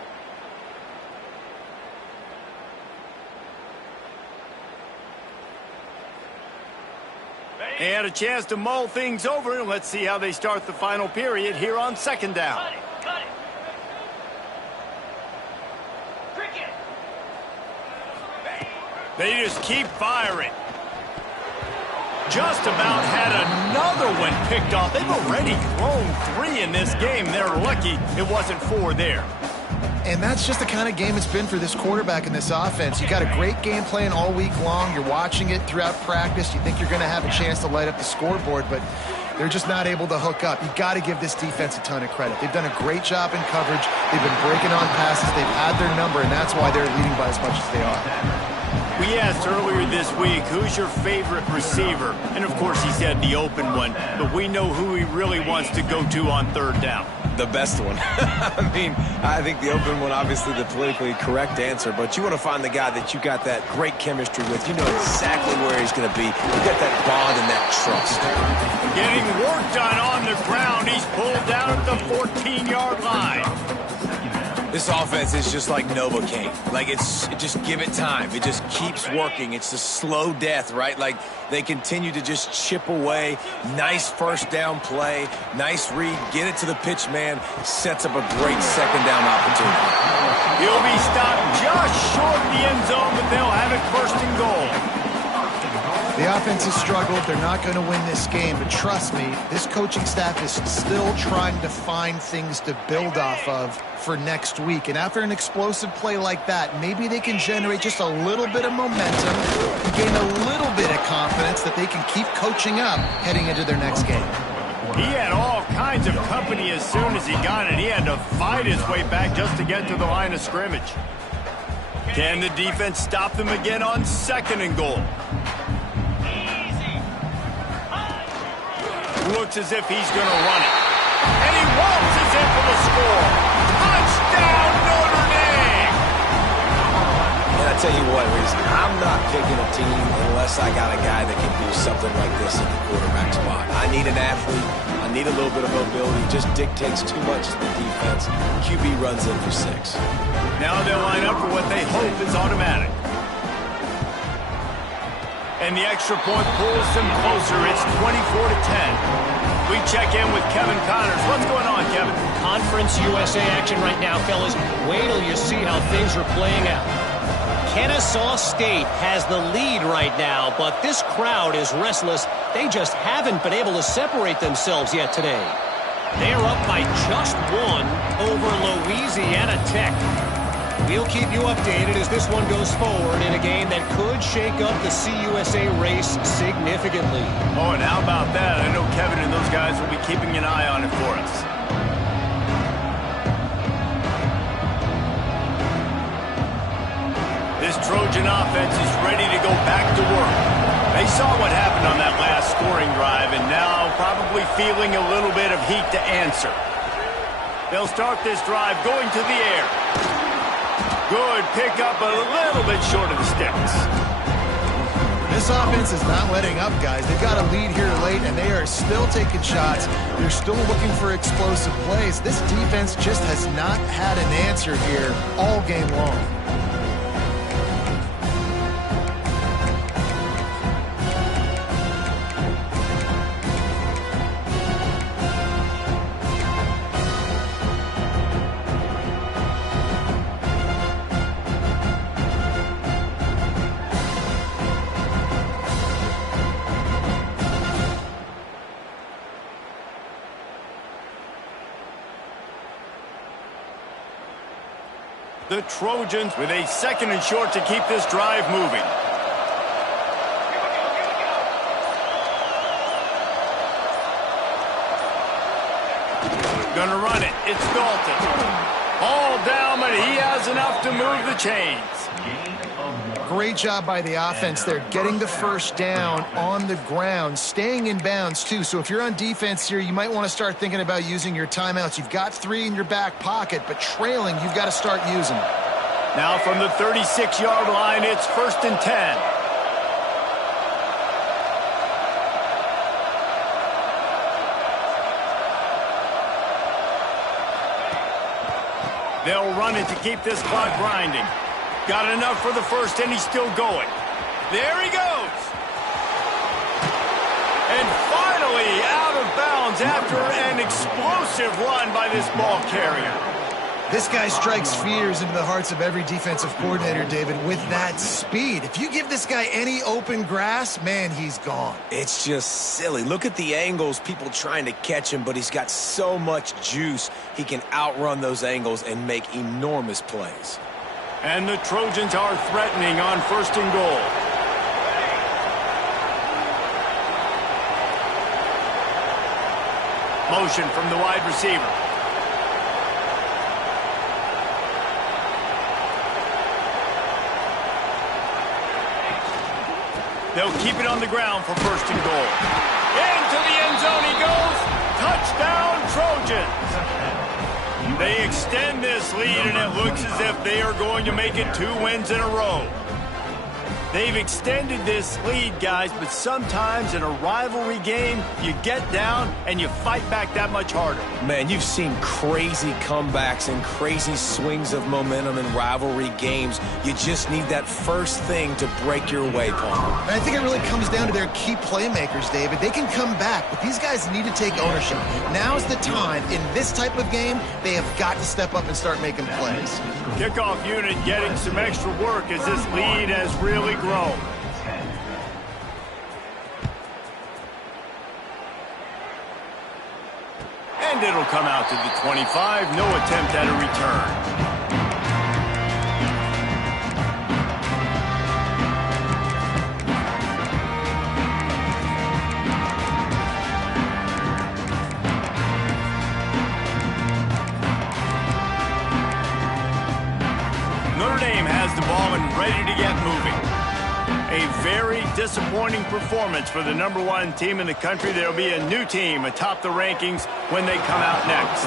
They had a chance to mull things over, and let's see how they start the final period here on 2nd down. They just keep firing. Just about had another one picked off. They've already thrown 3 in this game. They're lucky it wasn't 4 there. And that's just the kind of game it's been for this quarterback in this offense. You got a great game plan all week long. You're watching it throughout practice. You think you're going to have a chance to light up the scoreboard, but they're just not able to hook up. You got to give this defense a ton of credit. They've done a great job in coverage. They've been breaking on passes. They've had their number, and that's why they're leading by as much as they are. We asked earlier this week, who's your favorite receiver? And, of course, he said the open one. But we know who he really wants to go to on 3rd down. The best one. I mean, I think the open one, obviously the politically correct answer, but you want to find the guy that you got that great chemistry with. You know exactly where he's going to be. You got that bond and that trust. Getting work done on the ground. He's pulled down at the 14-yard line. This offense is just like Novocaine. Like, just give it time. It just keeps working. It's a slow death, right? Like, they continue to just chip away. Nice 1st down play. Nice read. Get it to the pitch man. Sets up a great 2nd down opportunity. He'll be stopped just short of the end zone, but they'll have it 1st and goal. The offense has struggled. They're not going to win this game, but trust me, this coaching staff is still trying to find things to build off of for next week. And after an explosive play like that, maybe they can generate just a little bit of momentum and gain a little bit of confidence that they can keep coaching up heading into their next game. He had all kinds of company as soon as he got it. He had to fight his way back just to get to the line of scrimmage. Can the defense stop them again on 2nd and goal? Looks as if he's going to run it. And he waltzes in for the score. Touchdown, Notre Dame! And I tell you what, Reese, I'm not picking a team unless I got a guy that can do something like this in the quarterback spot. I need an athlete. I need a little bit of mobility. It just dictates too much to the defense. QB runs in for 6. Now they'll line up for what they hope is automatic. And the extra point pulls them closer. It's 24-10. We check in with Kevin Connors. What's going on, Kevin? Conference USA action right now, fellas. Wait till you see how things are playing out. Kennesaw State has the lead right now, but this crowd is restless. They just haven't been able to separate themselves yet today. They're up by just 1 over Louisiana Tech. We'll keep you updated as this one goes forward in a game that could shake up the CUSA race significantly. Oh, and how about that? I know Kevin and those guys will be keeping an eye on it for us. This Trojan offense is ready to go back to work. They saw what happened on that last scoring drive and now probably feeling a little bit of heat to answer. They'll start this drive going to the air. Good pick up, a little bit short of the sticks. This offense is not letting up, guys. They've got a lead here late, and they are still taking shots. They're still looking for explosive plays. This defense just has not had an answer here all game long. The Trojans with a 2nd and short to keep this drive moving. Gonna run it. It's Dalton. All down, but he has enough to move the chains. Great job by the offense there, getting the first down on the ground, staying in bounds too. So if you're on defense here, you might want to start thinking about using your timeouts. You've got 3 in your back pocket, but trailing, you've got to start using them. Now from the 36-yard line, it's 1st and 10. They'll run it to keep this clock grinding. Got enough for the first, and he's still going. There he goes. And finally out of bounds after an explosive run by this ball carrier. This guy strikes fears into the hearts of every defensive coordinator, David, with that speed. If you give this guy any open grass, man, he's gone. It's just silly. Look at the angles, people trying to catch him, but he's got so much juice. He can outrun those angles and make enormous plays. And the Trojans are threatening on 1st and goal. Motion from the wide receiver. They'll keep it on the ground for 1st and goal. Into the end zone he goes. Touchdown, Trojans. They extend this lead, and it looks as if they are going to make it 2 wins in a row. They've extended this lead, guys, but sometimes in a rivalry game, you get down and you fight back that much harder. Man, you've seen crazy comebacks and crazy swings of momentum in rivalry games. You just need that first thing to break your way, Paul. And I think it really comes down to their key playmakers, David. They can come back, but these guys need to take ownership. Now's the time. In this type of game, they have got to step up and start making plays. Kickoff unit getting some extra work as this lead has really grown. And it'll come out to the 25. No attempt at a return. Notre Dame has the ball and ready to get moving. A very disappointing performance for the #1 team in the country. There'll be a new team atop the rankings when they come out next.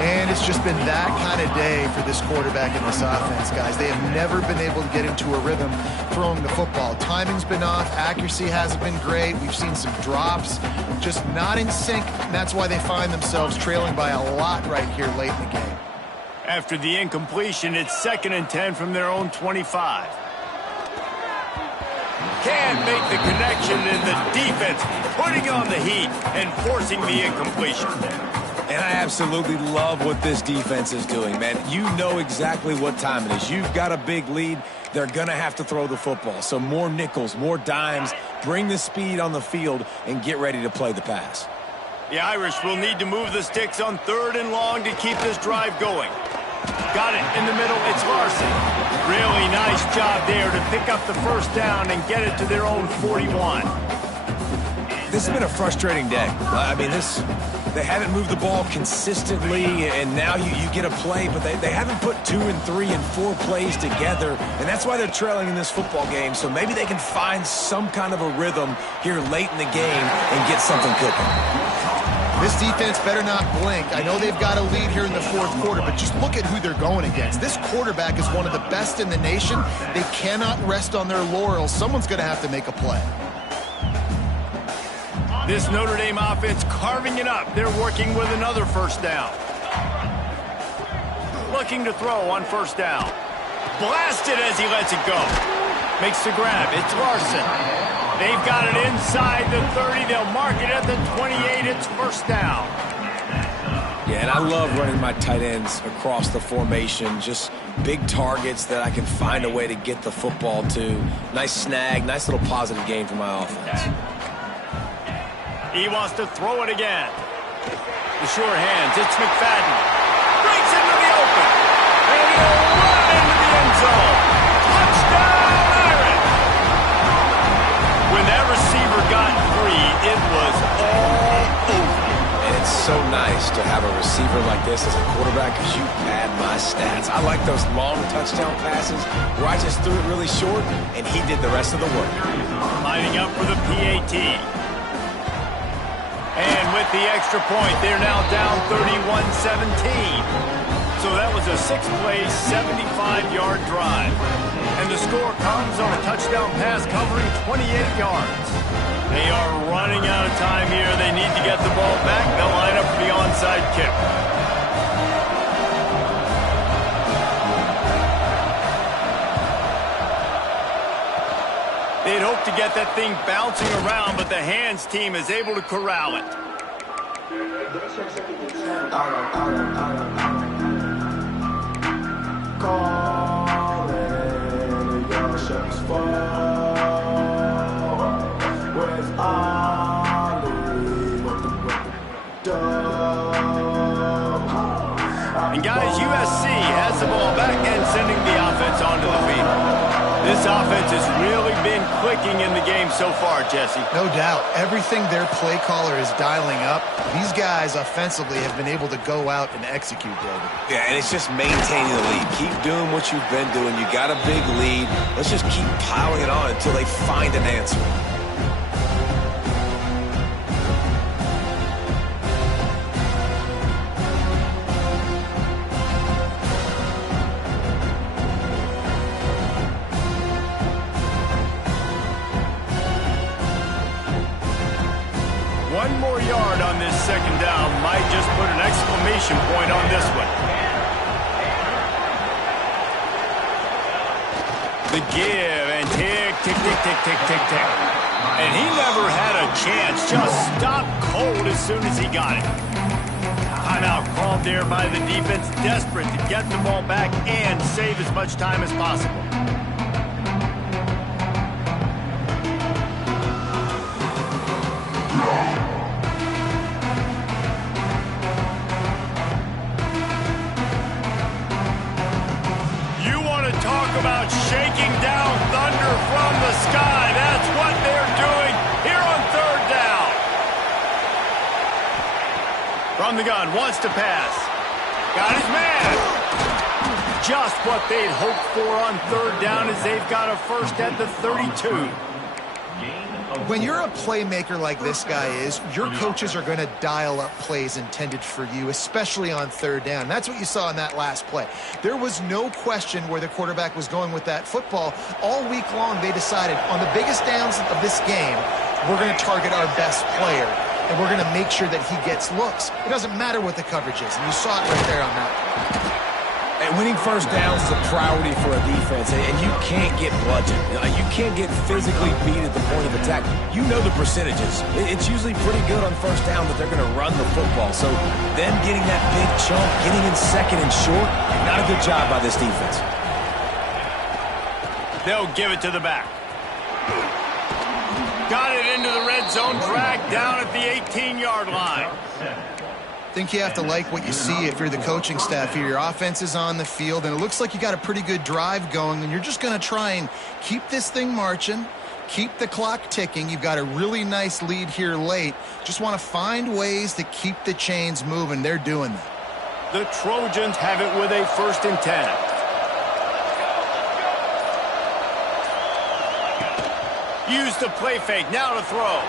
And it's just been that kind of day for this quarterback and this offense, guys. They have never been able to get into a rhythm throwing the football. Timing's been off. Accuracy hasn't been great. We've seen some drops, just not in sync. And that's why they find themselves trailing by a lot right here late in the game. After the incompletion, it's 2nd and 10 from their own 25. Can't make the connection, and the defense putting on the heat and forcing the incompletion. And I absolutely love what this defense is doing, man. You know exactly what time it is. You've got a big lead. They're going to have to throw the football. So more nickels, more dimes, bring the speed on the field, and get ready to play the pass. The Irish will need to move the sticks on 3rd and long to keep this drive going. Got it in the middle. It's Larson. Really nice job there to pick up the first down and get it to their own 41. This has been a frustrating day. I mean, they haven't moved the ball consistently, and now you get a play, but they haven't put 2 and 3 and 4 plays together, and that's why they're trailing in this football game. So maybe they can find some kind of a rhythm here late in the game and get something cooking. This defense better not blink. I know they've got a lead here in the fourth quarter, but just look at who they're going against. This quarterback is one of the best in the nation. They cannot rest on their laurels. Someone's going to have to make a play. This Notre Dame offense carving it up. They're working with another first down. Looking to throw on first down. Blasted as he lets it go. Makes the grab. It's Larson. They've got it inside the 30. They'll mark it at the 28. It's first down. Yeah, and I love running my tight ends across the formation. Just big targets that I can find a way to get the football to. Nice snag, nice little positive game for my offense. He wants to throw it again. The sure hands. It's McFadden. Breaks into the open. And he'll run into the end zone. Touchdown, Irish. When that receiver got free, it was all over. And it's so nice to have a receiver like this as a quarterback because you pad my stats. I like those long touchdown passes where I just threw it really short and he did the rest of the work. Lining up for the PAT. And with the extra point, they're now down 31-17. So that was a 6-play, 75-yard drive. And the score comes on a touchdown pass covering 28 yards. They are running out of time here. They need to get the ball back. They'll line up for the onside kick. They'd hope to get that thing bouncing around, but the hands team is able to corral it. And guys, USC has the ball back and sending the offense onto the field. This offense has really been clicking in the game so far, Jesse. No doubt. Everything their play caller is dialing up, these guys offensively have been able to go out and execute, David. Yeah, and it's just maintaining the lead. Keep doing what you've been doing. You got a big lead. Let's just keep piling it on until they find an answer. One more yard on this second down might just put an exclamation point on this one. The give and tick, tick, tick, tick, tick, tick, tick. And he never had a chance. Just stopped cold as soon as he got it. Timeout called there by the defense, desperate to get the ball back and save as much time as possible. About shaking down thunder from the sky. That's what they're doing here on third down. From the gun, wants to pass. Got his man. Just what they'd hoped for on third down as they've got a first at the 32. When you're a playmaker like this guy is, your coaches are going to dial up plays intended for you, especially on third down. And that's what you saw in that last play. There was no question where the quarterback was going with that football. All week long, they decided on the biggest downs of this game, we're going to target our best player, and we're going to make sure that he gets looks. It doesn't matter what the coverage is, and you saw it right there on that. And winning first downs is a priority for a defense, and you can't get bludgeoned. You can't get physically beat at the point of attack. You know the percentages. It's usually pretty good on first down that they're going to run the football. So them getting that big chunk, getting in second and short, not a good job by this defense. They'll give it to the back. Got it into the red zone, dragged down at the 18-yard line. I think you have to like what you see if you're the coaching staff here. Your offense is on the field, and it looks like you got a pretty good drive going, and you're just going to try and keep this thing marching, keep the clock ticking. You've got a really nice lead here late. Just want to find ways to keep the chains moving. They're doing that. The Trojans have it with a 1st and 10. Use the play fake. Now to throw.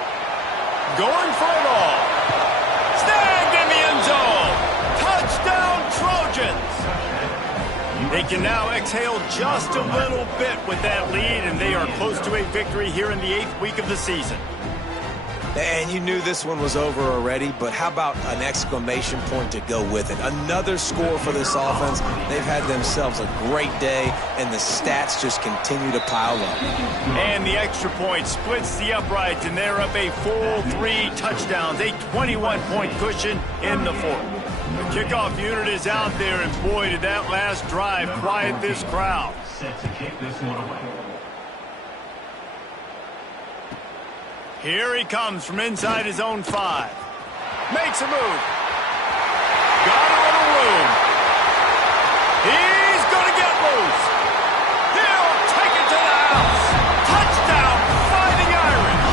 Going for it all. Snap! They can now exhale just a little bit with that lead, and they are close to a victory here in the 8th week of the season. And you knew this one was over already, but how about an exclamation point to go with it? Another score for this offense. They've had themselves a great day, and the stats just continue to pile up. And the extra point splits the uprights, and they're up a full 3 touchdowns, a 21-point cushion in the 4th. The kickoff unit is out there, and boy, did that last drive quiet this crowd. Set to kick this one away. Here he comes from inside his own 5. Makes a move. Got a little room. He's going to get loose. He'll take it to the house. Touchdown, Fighting Irish.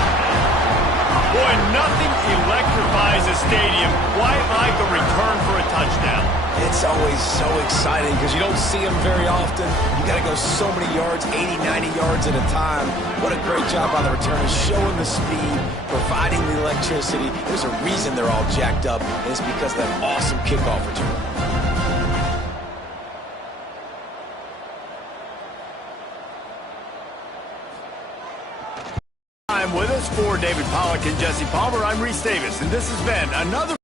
Boy, nothing electrifies a stadium quite like a return for a touchdown. It's always so exciting because you don't see them very often. You got to go so many yards, 80, 90 yards at a time. What a great job by the returners, showing the speed, providing the electricity. There's a reason they're all jacked up, and it's because of that awesome kickoff return. With us for David Pollack and Jesse Palmer, I'm Reese Davis, and this has been another